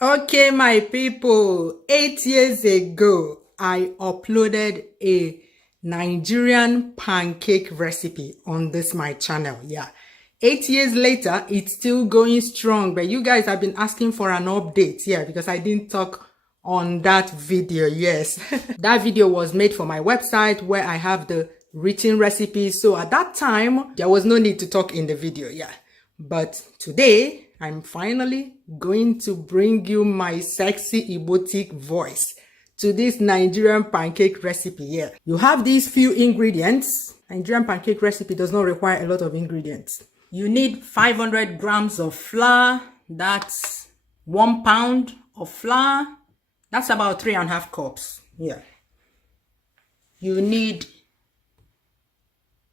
Okay, my people, 8 years ago, I uploaded a Nigerian pancake recipe on this my channel. Yeah. 8 years later, it's still going strong, but you guys have been asking for an update. Yeah, because I didn't talk on that video. Yes. That video was made for my website where I have the written recipes. So at that time, there was no need to talk in the video. Yeah. But today, I'm finally going to bring you my sexy erotic voice to this Nigerian pancake recipe here. You have these few ingredients. Nigerian pancake recipe does not require a lot of ingredients. You need 500 grams of flour. That's 1 pound of flour. That's about 3.5 cups. Yeah. You need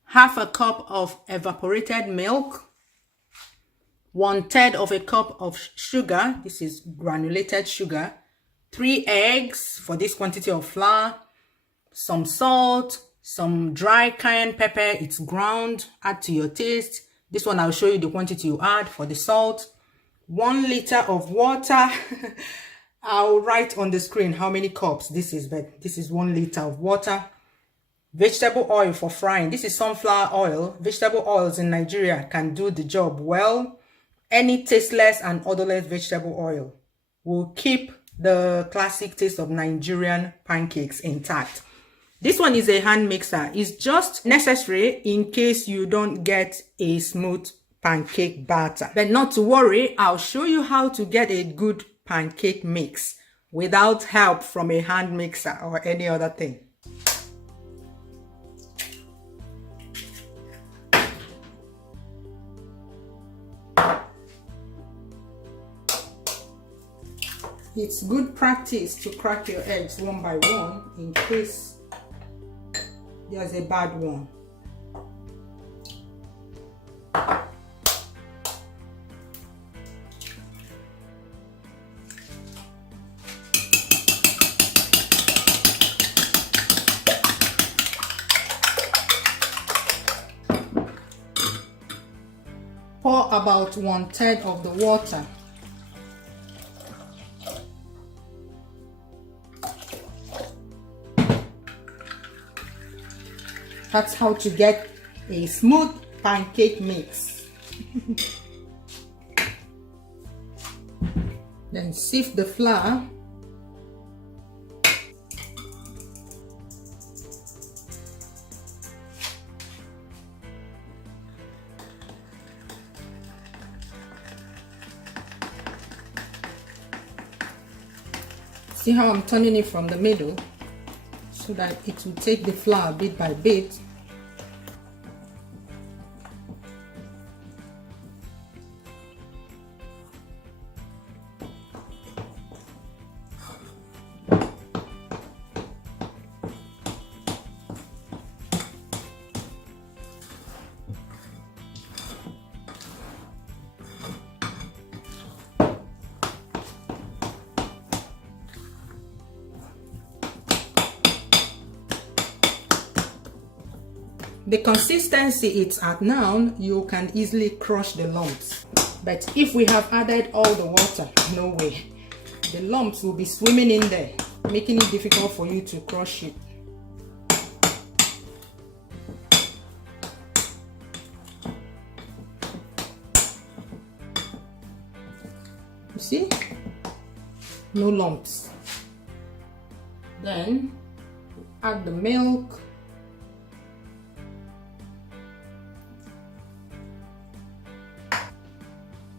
half a cup of evaporated milk. 1/3 of a cup of sugar. This is granulated sugar. 3 eggs for this quantity of flour. Some salt. Some dry cayenne pepper. It's ground. Add to your taste. This one I'll show you the quantity you add for the salt. 1 liter of water. I'll write on the screen how many cups this is, but this is 1 liter of water. Vegetable oil for frying. This is sunflower oil. Vegetable oils in Nigeria can do the job well. Any tasteless and odorless vegetable oil will keep the classic taste of Nigerian pancakes intact. This one is a hand mixer. It's just necessary in case you don't get a smooth pancake batter. But not to worry, I'll show you how to get a good pancake mix without help from a hand mixer or any other thing. It's good practice to crack your eggs one by one in case there's a bad one. Pour about 1/3 of the water. That's how to get a smooth pancake mix. Then sift the flour. See how I'm turning it from the middle so that it will take the flour bit by bit. The consistency it's at now, you can easily crush the lumps. But if we have added all the water, no way. The lumps will be swimming in there, making it difficult for you to crush it. You see? No lumps. Then add the milk.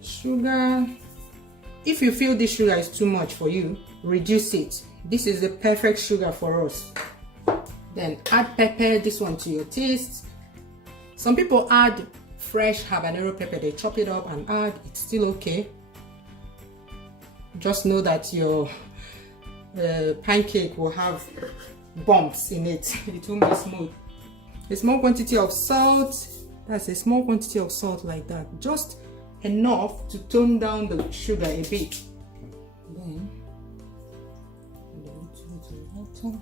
Sugar. If you feel this sugar is too much for you, reduce it. This is the perfect sugar for us. Then add pepper, this one to your taste. Some people add fresh habanero pepper, they chop it up and add, it's still okay. Just know that your pancake will have bumps in it. It won't be smooth. A small quantity of salt. That's a small quantity of salt like that. Just enough to tone down the sugar a bit. Then a little bit of water.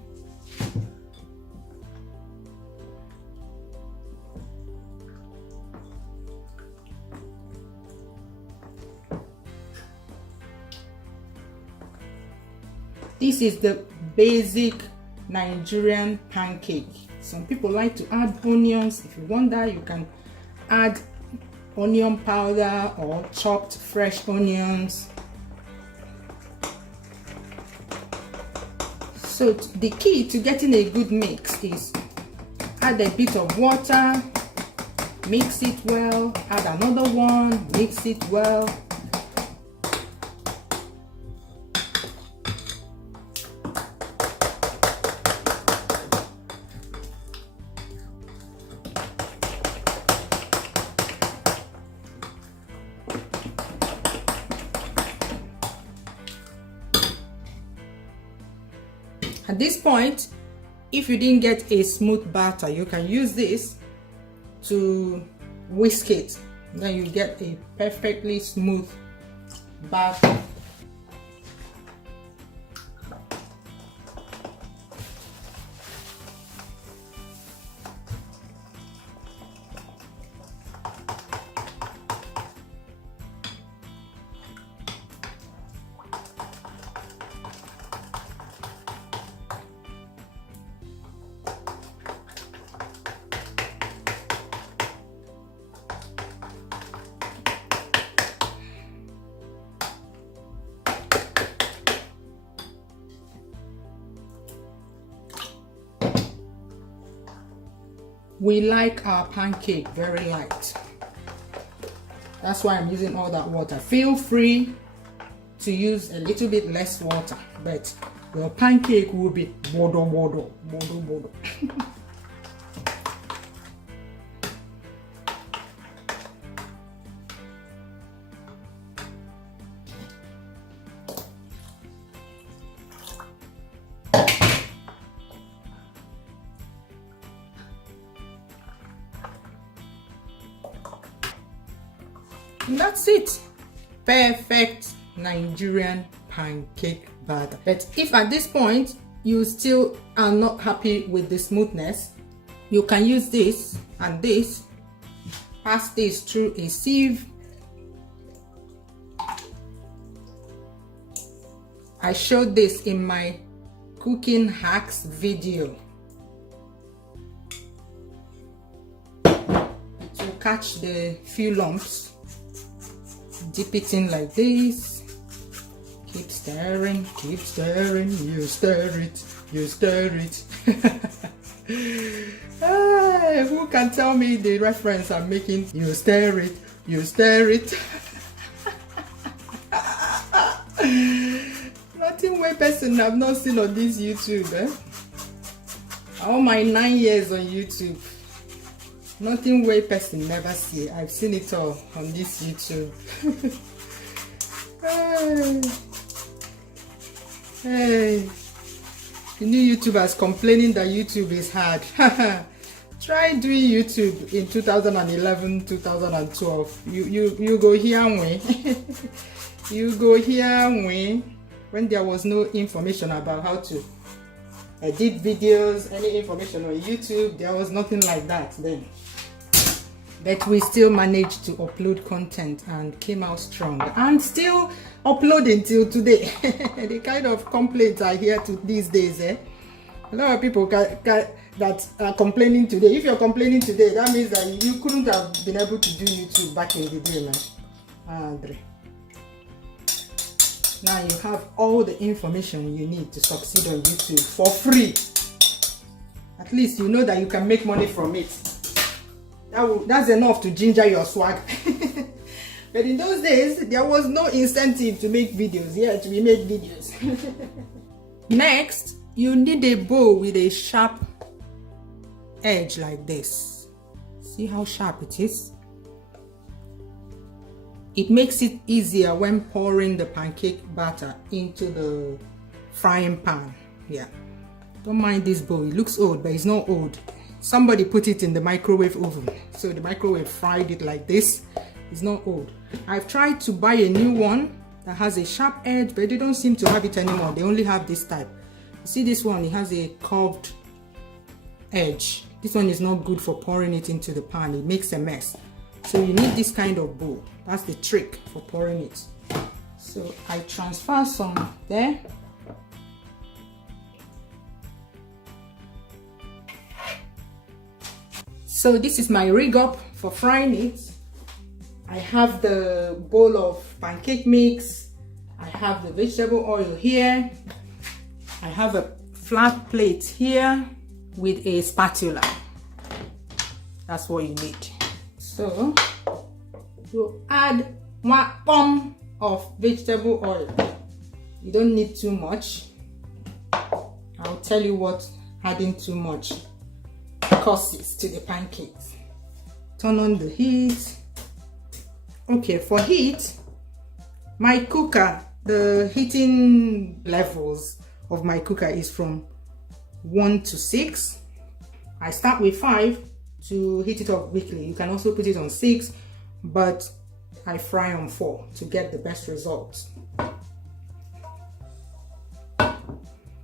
This is the basic Nigerian pancake. Some people like to add onions. If you want that, you can add onion powder or chopped fresh onions. So the key to getting a good mix is add a bit of water, mix it well, add another one, mix it well. At this point, if you didn't get a smooth batter, you can use this to whisk it. Then you get a perfectly smooth batter. We like our pancake very light. That's why I'm using all that water. Feel free to use a little bit less water, but your pancake will be bodo bodo, bodo bodo. And that's it. Perfect Nigerian pancake batter. But if at this point you still are not happy with the smoothness, you can use this and this. Pass this through a sieve. I showed this in my cooking hacks video. To catch the few lumps, dip it in like this. Keep stirring, you stir it, you stir it. Who can tell me the reference I'm making? You stir it, you stir it. Nothing way person I've not seen on this YouTube. All my 9 years on YouTube. Nothing way person never see. I've seen it all on this YouTube. Hey, the new YouTubers complaining that YouTube is hard. Try doing YouTube in 2011, 2012. You go here way. You go here way. When there was no information about how to edit videos, any information on YouTube, there was nothing like that then. But we still managed to upload content and came out strong, and still uploading till today. The kind of complaints I hear these days, a lot of people that are complaining today. If you're complaining today, that means that you couldn't have been able to do YouTube back in the day, man. Andre. Now you have all the information you need to succeed on YouTube for free. At least you know that you can make money from it. That's enough to ginger your swag. But in those days, there was no incentive to make videos. Yeah, we made videos. Next, you need a bowl with a sharp edge like this. See how sharp it is? It makes it easier when pouring the pancake batter into the frying pan. Yeah. Don't mind this bowl. It looks old, but it's not old. Somebody put it in the microwave oven. So the microwave fried it like this. It's not old. I've tried to buy a new one that has a sharp edge, but they don't seem to have it anymore. They only have this type. You see this one? It has a curved edge. This one is not good for pouring it into the pan. It makes a mess. So you need this kind of bowl. That's the trick for pouring it. So I transfer some there. So this is my rig up for frying it. I have the bowl of pancake mix. I have the vegetable oil here. I have a flat plate here with a spatula. That's what you need. So you add 1 pump of vegetable oil. You don't need too much. I'll tell you what adding too much causes to the pancakes. Turn on the heat. Okay, for heat, my cooker, the heating levels of my cooker is from 1 to 6. I start with 5 to heat it up quickly. You can also put it on 6, but I fry on 4 to get the best results.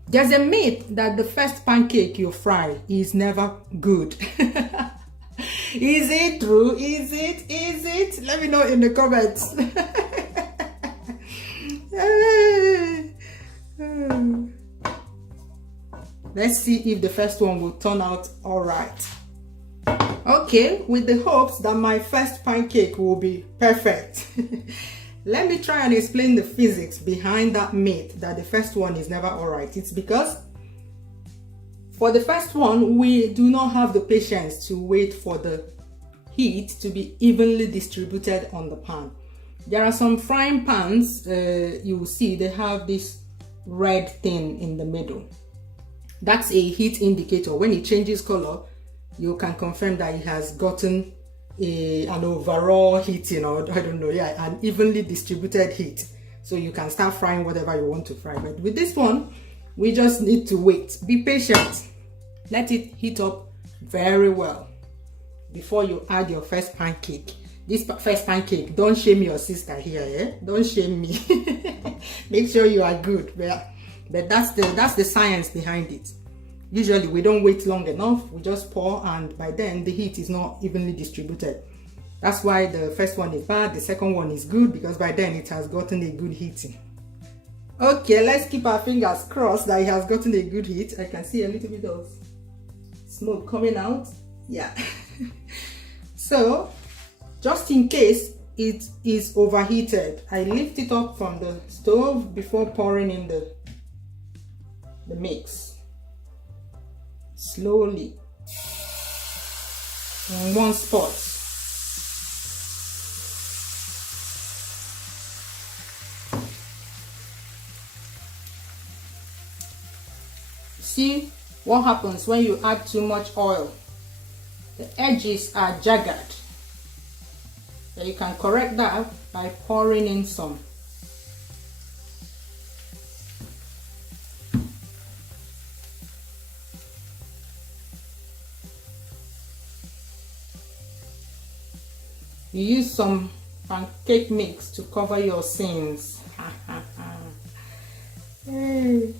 There's a myth that the first pancake you fry is never good. Is it true? Is it? Let me know in the comments. Let's see if the first one will turn out all right. Okay, with the hopes that my first pancake will be perfect. Let me try and explain the physics behind that myth that the first one is never all right. It's because for the first one, we do not have the patience to wait for the heat to be evenly distributed on the pan. There are some frying pans, you will see they have this red thing in the middle. That's a heat indicator. When it changes color, you can confirm that it has gotten an overall heating, or I don't know, yeah, an evenly distributed heat. So you can start frying whatever you want to fry. But with this one, we just need to wait. Be patient. Let it heat up very well before you add your first pancake. This first pancake, don't shame your sister here, eh? Don't shame me. Make sure you are good. But that's the science behind it. Usually we don't wait long enough, we just pour, and by then the heat is not evenly distributed. That's why the first one is bad, the second one is good, because by then it has gotten a good heating. Okay, let's keep our fingers crossed that it has gotten a good heat. I can see a little bit of smoke coming out. Yeah. So, just in case it is overheated, I lift it up from the stove before pouring in the mix. Slowly, in one spot. See what happens when you add too much oil. The edges are jagged. So you can correct that by pouring in some. You use some pancake mix to cover your sins. Hey.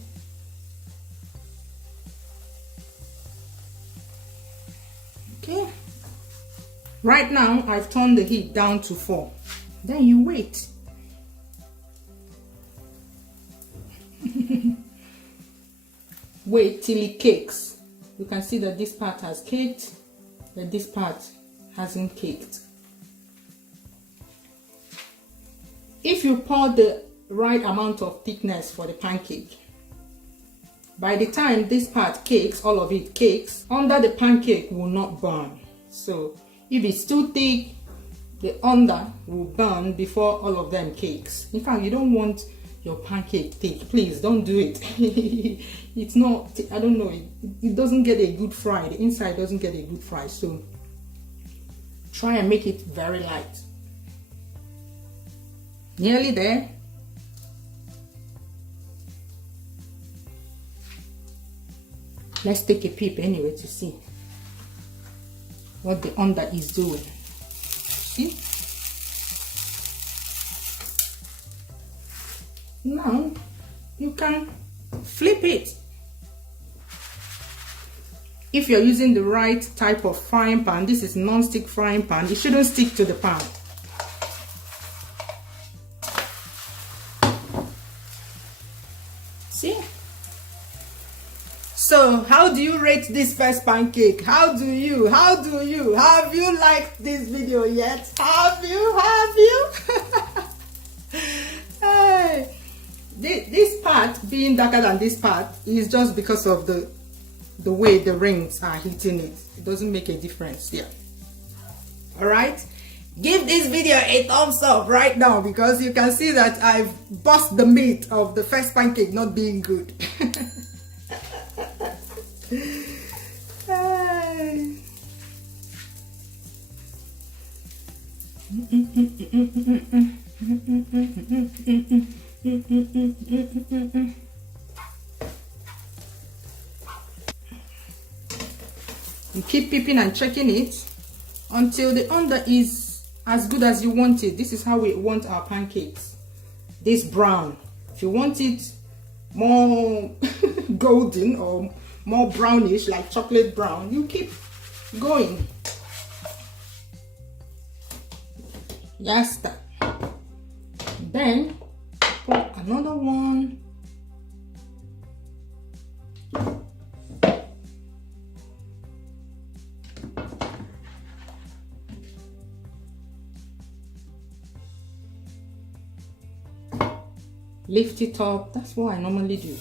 Okay. Right now, I've turned the heat down to 4. Then you wait. Wait till it cakes. You can see that this part has caked, but this part hasn't caked. If you pour the right amount of thickness for the pancake, by the time this part cakes, all of it cakes, under the pancake will not burn. So if it's too thick, the under will burn before all of them cakes. In fact, you don't want your pancake thick. Please don't do it. It's not, I don't know, it doesn't get a good fry. The inside doesn't get a good fry. So try and make it very light. Nearly there. Let's take a peep anyway to see what the under is doing. See? Now you can flip it. If you're using the right type of frying pan, this is non-stick frying pan, it shouldn't stick to the pan. See? So how do you rate this first pancake? How do you have you liked this video yet? Have you Hey, this part being darker than this part is just because of the way the rings are hitting it. It doesn't make a difference. Yeah. All right, give this video a thumbs up right now, because you can see that I've bust the myth of the first pancake not being good. You keep peeping and checking it until the under is as good as you want it. This is how we want our pancakes. This brown. If you want it more golden or more brownish, like chocolate brown, you keep going. Yes, that. Then put another one. Lift it up. That's what I normally do.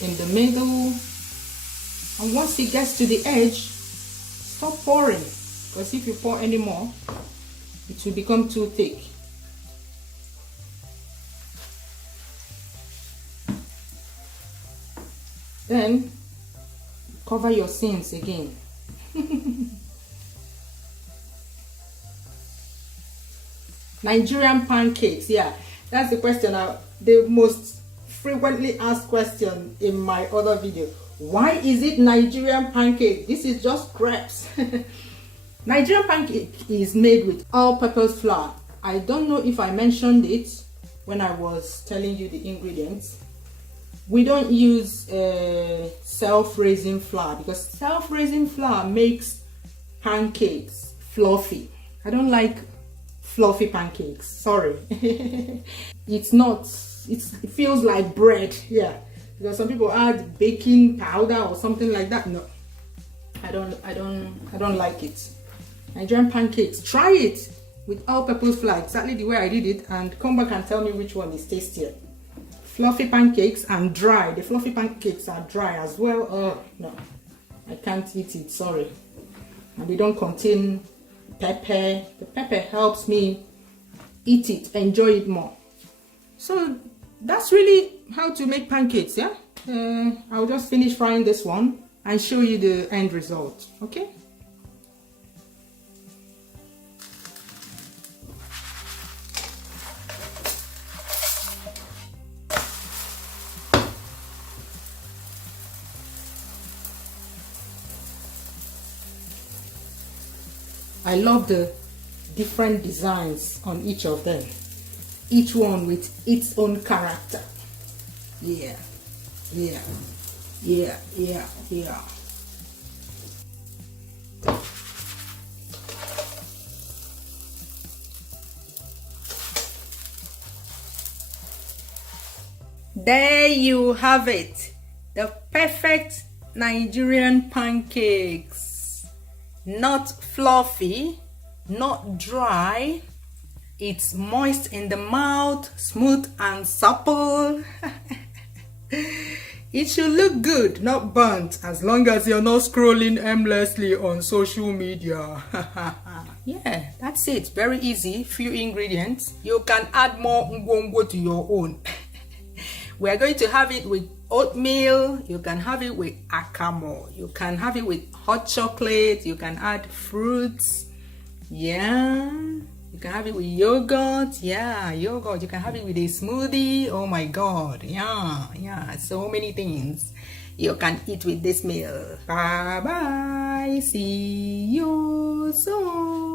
In the middle. And once it gets to the edge, stop pouring. Because if you pour any more, it will become too thick. Then cover your seams again. Nigerian pancakes, yeah, that's the question. The most frequently asked question in my other video. Why is it Nigerian pancake? This is just crepes. Nigerian pancake is made with all-purpose flour. I don't know if I mentioned it when I was telling you the ingredients. We don't use self-raising flour, because self-raising flour makes pancakes fluffy. I don't like fluffy pancakes, sorry. It feels like bread, yeah, because some people add baking powder or something like that. No, I don't like it. Nigerian pancakes, try it with all-purpose flour, exactly the way I did it, and come back and tell me which one is tastier. Fluffy pancakes and dry. The fluffy pancakes are dry as well. Oh no, I can't eat it, sorry. And they don't contain pepper. The pepper helps me eat it, enjoy it more. So that's really how to make pancakes, yeah. I'll just finish frying this one and show you the end result. Okay. I love the different designs on each of them, each one with its own character. Yeah, yeah, yeah, yeah, yeah. There you have it, the perfect Nigerian pancakes. Not fluffy, not dry. It's moist in the mouth, smooth and supple. It should look good, not burnt, as long as you're not scrolling aimlessly on social media. Yeah, that's it. Very easy. Few ingredients. You can add more ngwongwo to your own. We're going to have it with oatmeal. You can have it with akamo. You can have it with hot chocolate. You can add fruits. Yeah. You can have it with yogurt. Yeah, yogurt. You can have it with a smoothie. Oh my God. Yeah, yeah. So many things you can eat with this meal. Bye bye. See you soon.